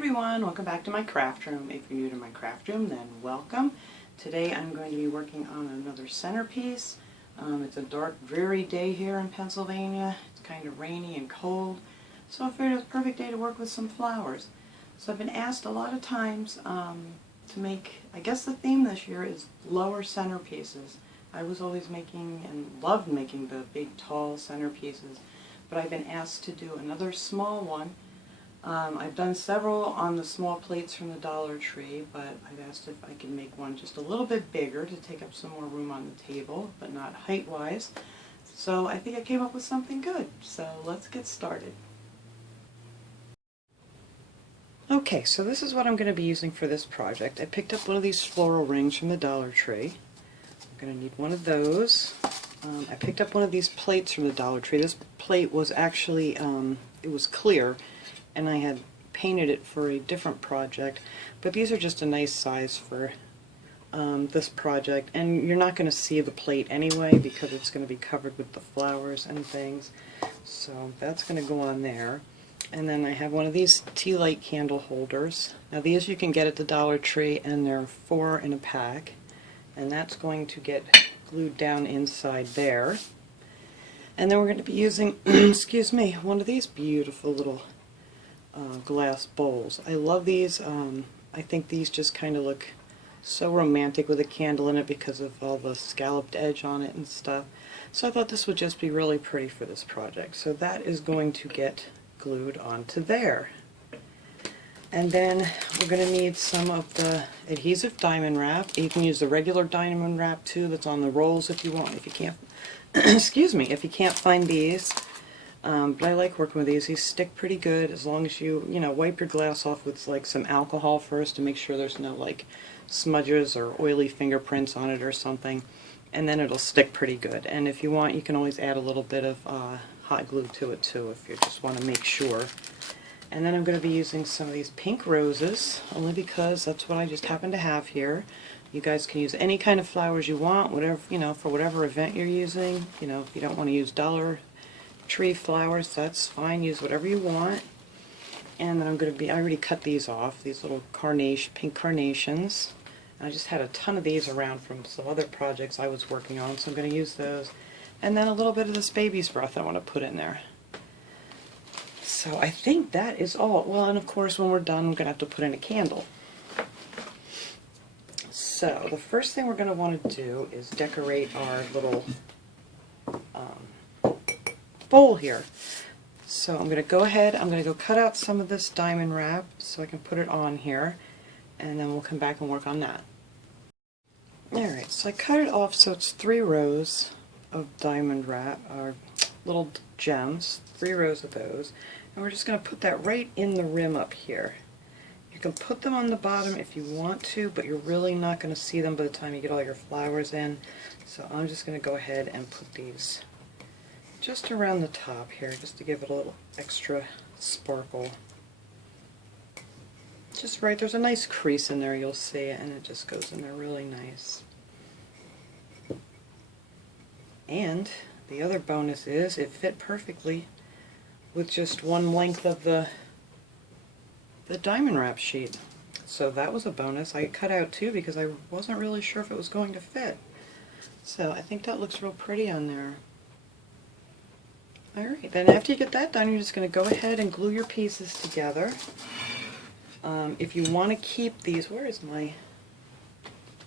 everyone, welcome back to my craft room. If you're new to my craft room, then welcome. Today I'm going to be working on another centerpiece. It's a dark, dreary day here in Pennsylvania. It's kind of rainy and cold, so I figured it was a perfect day to work with some flowers. So I've been asked a lot of times to make, I guess the theme this year is lower centerpieces. I was always making and loved making the big, tall centerpieces, but I've been asked to do another small one. I've done several on the small plates from the Dollar Tree, but I've asked if I can make one just a little bit bigger to take up some more room on the table, but not height-wise. So I think I came up with something good, so let's get started. Okay, so this is what I'm going to be using for this project. I picked up one of these floral rings from the Dollar Tree. I'm going to need one of those. I picked up one of these plates from the Dollar Tree. This plate was actually, it was clear, and I had painted it for a different project, but these are just a nice size for this project, and you're not going to see the plate anyway because it's going to be covered with the flowers and things, so that's going to go on there. And then I have one of these tea light candle holders. Now these you can get at the Dollar Tree, and they're 4 in a pack, and that's going to get glued down inside there. And then we're going to be using excuse me, one of these beautiful little glass bowls. I love these. I think these just kind of look so romantic with a candle in it because of all the scalloped edge on it and stuff. So I thought this would just be really pretty for this project. So that is going to get glued onto there. And then we're going to need some of the adhesive diamond wrap. You can use the regular diamond wrap too that's on the rolls if you want. If you can't excuse me, if you can't find these. But I like working with these. These stick pretty good as long as you wipe your glass off with like some alcohol first to make sure there's no like smudges or oily fingerprints on it or something, and then it'll stick pretty good. And if you want, you can always add a little bit of hot glue to it too if you just want to make sure. And then I'm going to be using some of these pink roses, only because that's what I just happen to have here. You guys can use any kind of flowers you want, whatever, for whatever event you're using. If you don't want to use Dollar Tree flowers, that's fine, use whatever you want. And then I already cut these off, these little pink carnations. I just had a ton of these around from some other projects I was working on, so I'm going to use those. And then a little bit of this baby's breath I want to put in there. So I think that is all. Well, and of course when we're done I'm going to have to put in a candle. So the first thing we're going to want to do is decorate our little bowl here. So I'm going to go ahead, I'm going to go cut out some of this diamond wrap so I can put it on here, and then we'll come back and work on that. Alright, so I cut it off so it's 3 rows of diamond wrap, or little gems, 3 rows of those, and we're just going to put that right in the rim up here. You can put them on the bottom if you want to, but you're really not going to see them by the time you get all your flowers in, so I'm just going to go ahead and put these just around the top here, just to give it a little extra sparkle. Just right, there's a nice crease in there, you'll see it, and it just goes in there really nice. And the other bonus is it fit perfectly with just one length of the diamond wrap sheet. So that was a bonus. I cut out 2 because I wasn't really sure if it was going to fit. So I think that looks real pretty on there. Alright, then after you get that done, you're just going to go ahead and glue your pieces together. If you want to keep these, where is my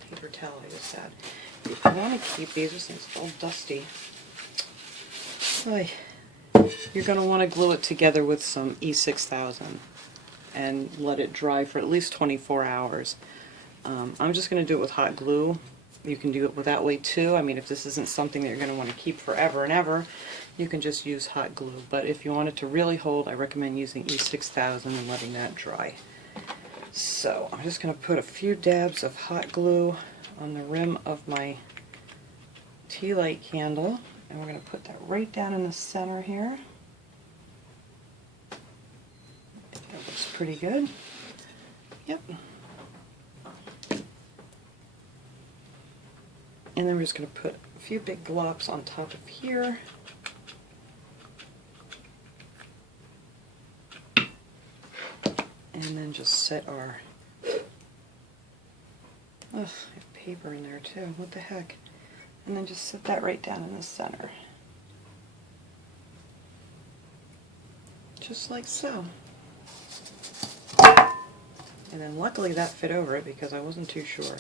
paper towel I just had? If you want to keep these, this thing's all dusty. You're going to want to glue it together with some E6000 and let it dry for at least 24 hours. I'm just going to do it with hot glue. You can do it with that way too. I mean, if this isn't something that you're going to want to keep forever and ever, you can just use hot glue. But if you want it to really hold, I recommend using E6000 and letting that dry. So I'm just going to put a few dabs of hot glue on the rim of my tea light candle, and we're going to put that right down in the center here. That looks pretty good. Yep. And then we're just going to put a few big glops on top of here. and then just set our, I have paper in there too, what the heck, and then just set that right down in the center. Just like so. And then luckily that fit over it because I wasn't too sure.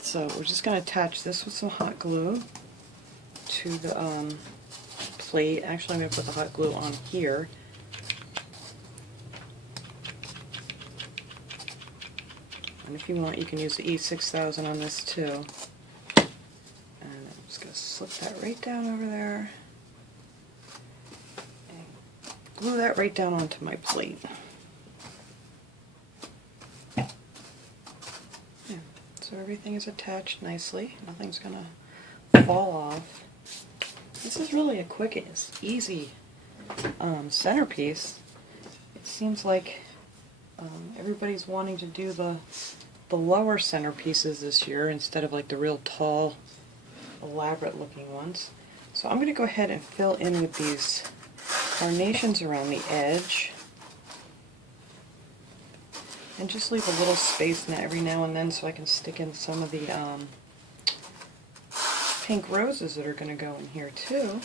So we're just going to attach this with some hot glue to the plate. Actually, I'm going to put the hot glue on here. And if you want, you can use the E6000 on this too. And I'm just going to slip that right down over there. And glue that right down onto my plate. So everything is attached nicely. Nothing's going to fall off. This is really a quick and easy centerpiece. It seems like everybody's wanting to do the lower centerpieces this year instead of like the real tall, elaborate looking ones. So I'm going to go ahead and fill in with these carnations around the edge. And just leave a little space every now and then so I can stick in some of the pink roses that are going to go in here too.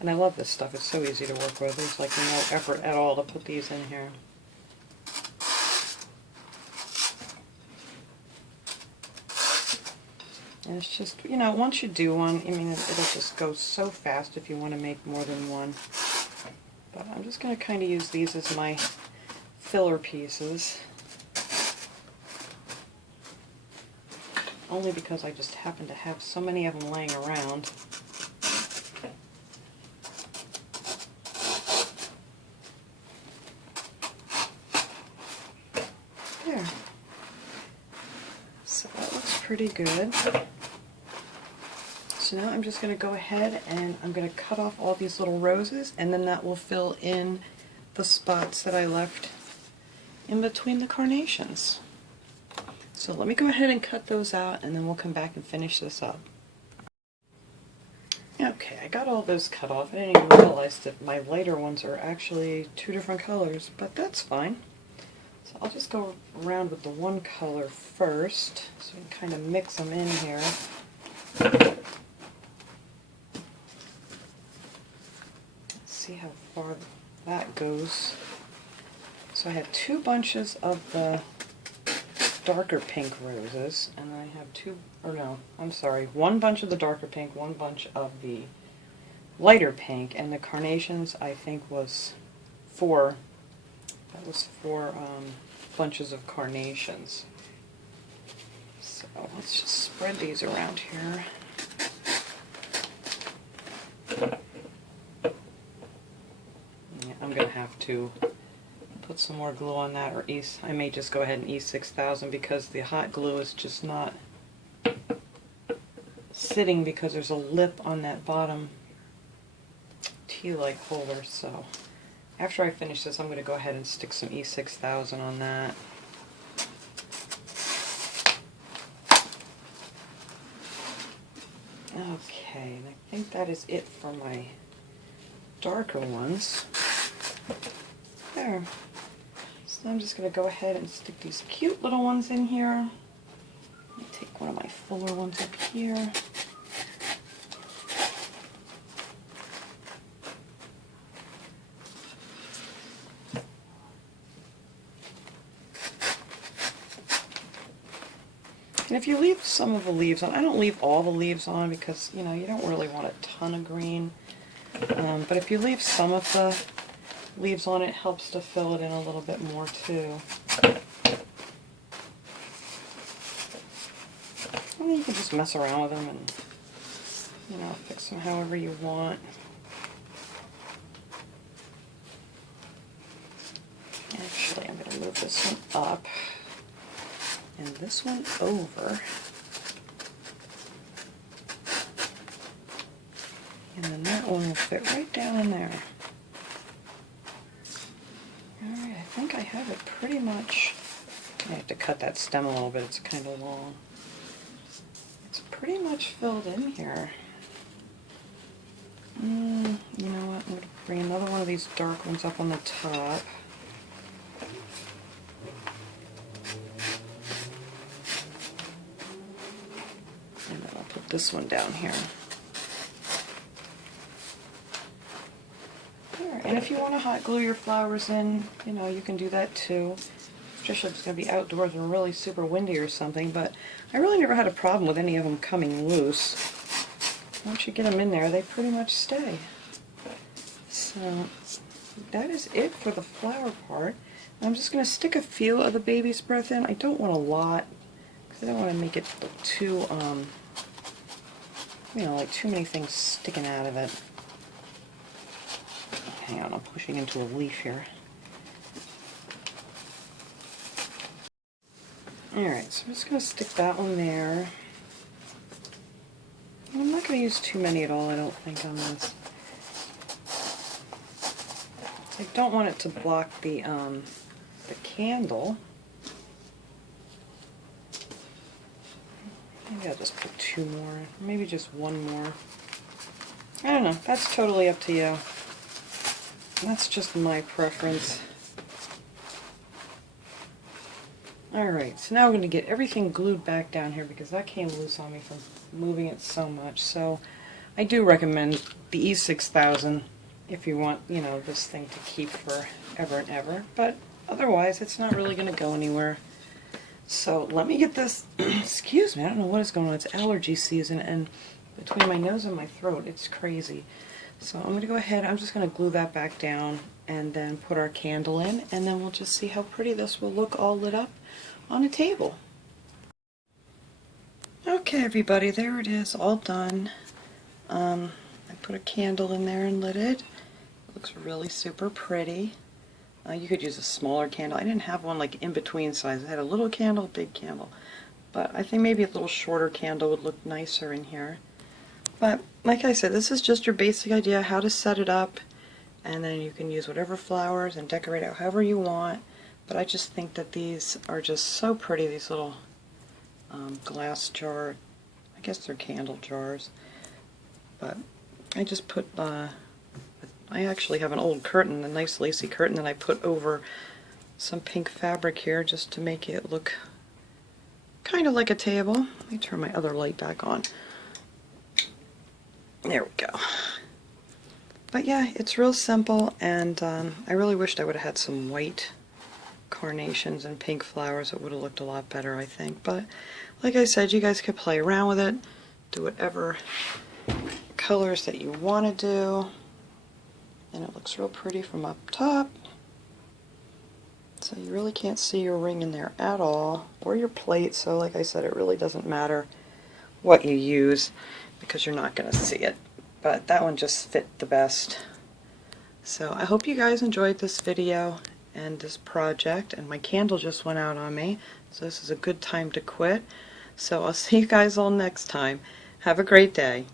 And I love this stuff. It's so easy to work with. There's like no effort at all to put these in here. And it's just, you know, once you do one, I mean, it'll just go so fast if you want to make more than one. But I'm just going to kind of use these as my filler pieces. Only because I just happen to have so many of them laying around. There. So that looks pretty good. So now I'm just going to go ahead and I'm going to cut off all these little roses, and then that will fill in the spots that I left in between the carnations. So let me go ahead and cut those out, and then we'll come back and finish this up. Okay, I got all those cut off. I didn't even realize that my lighter ones are actually two different colors, but that's fine. So I'll just go around with the one color first, so we can kind of mix them in here. See how far that goes. So I have two bunches of the darker pink roses, and then I have one bunch of the darker pink, one bunch of the lighter pink, and the carnations I think was four. That was four bunches of carnations. So let's just spread these around here. I'm going to have to put some more glue on that, or I may just go ahead and E6000 because the hot glue is just not sitting because there's a lip on that bottom tea-light holder. So after I finish this, I'm going to go ahead and stick some E6000 on that. Okay, and I think that is it for my darker ones. There. So I'm just going to go ahead and stick these cute little ones in here. Let me take one of my fuller ones up here. And if you leave some of the leaves on, I don't leave all the leaves on because, you know, you don't really want a ton of green. But if you leave some of the leaves on, it helps to fill it in a little bit more too. And you can just mess around with them and, you know, fix them however you want. Actually, I'm going to move this one up and this one over. And then that one will fit right down in there. Alright, I think I have it pretty much. I have to cut that stem a little bit, it's kind of long. It's pretty much filled in here. You know what, I'm going to bring another one of these dark ones up on the top. And then I'll put this one down here. Alright, and if you want to hot glue your flowers in, you know, you can do that too. Especially if it's going to be outdoors and really super windy or something, but I really never had a problem with any of them coming loose. Once you get them in there, they pretty much stay. So that is it for the flower part. I'm just going to stick a few of the baby's breath in. I don't want a lot, because I don't want to make it look too, you know, like too many things sticking out of it. Hang on, I'm pushing into a leaf here. Alright, so I'm just going to stick that one there. And I'm not going to use too many at all, I don't think, on this. I don't want it to block the candle. Maybe I'll just put 2 more, maybe just 1 more. I don't know, that's totally up to you. That's just my preference. Alright, so now we're going to get everything glued back down here because that came loose on me from moving it so much. So I do recommend the E6000 if you want, you know, this thing to keep forever and ever. But otherwise, it's not really going to go anywhere. So let me get this, excuse me, I don't know what is going on. It's allergy season, and between my nose and my throat, it's crazy. So I'm going to go ahead, I'm just going to glue that back down and then put our candle in, and then we'll just see how pretty this will look all lit up on a table. Okay everybody, there it is, all done. I put a candle in there and lit it. It looks really super pretty. You could use a smaller candle. I didn't have one like in between size. I had a little candle, big candle. But I think maybe a little shorter candle would look nicer in here. But like I said, this is just your basic idea how to set it up, and then you can use whatever flowers and decorate it however you want. But I just think that these are just so pretty, these little glass jar, I guess they're candle jars. But I just put, I actually have an old curtain, a nice lacy curtain that I put over some pink fabric here just to make it look kind of like a table. Let me turn my other light back on. There we go. But yeah, it's real simple, and I really wished I would have had some white carnations and pink flowers. It would have looked a lot better, I think. But like I said, you guys could play around with it, do whatever colors that you want to do, and it looks real pretty from up top. So you really can't see your ring in there at all, or your plate, so like I said, it really doesn't matter what you use because you're not going to see it. But that one just fit the best. So I hope you guys enjoyed this video and this project, and my candle just went out on me, so this is a good time to quit. So I'll see you guys all next time. Have a great day.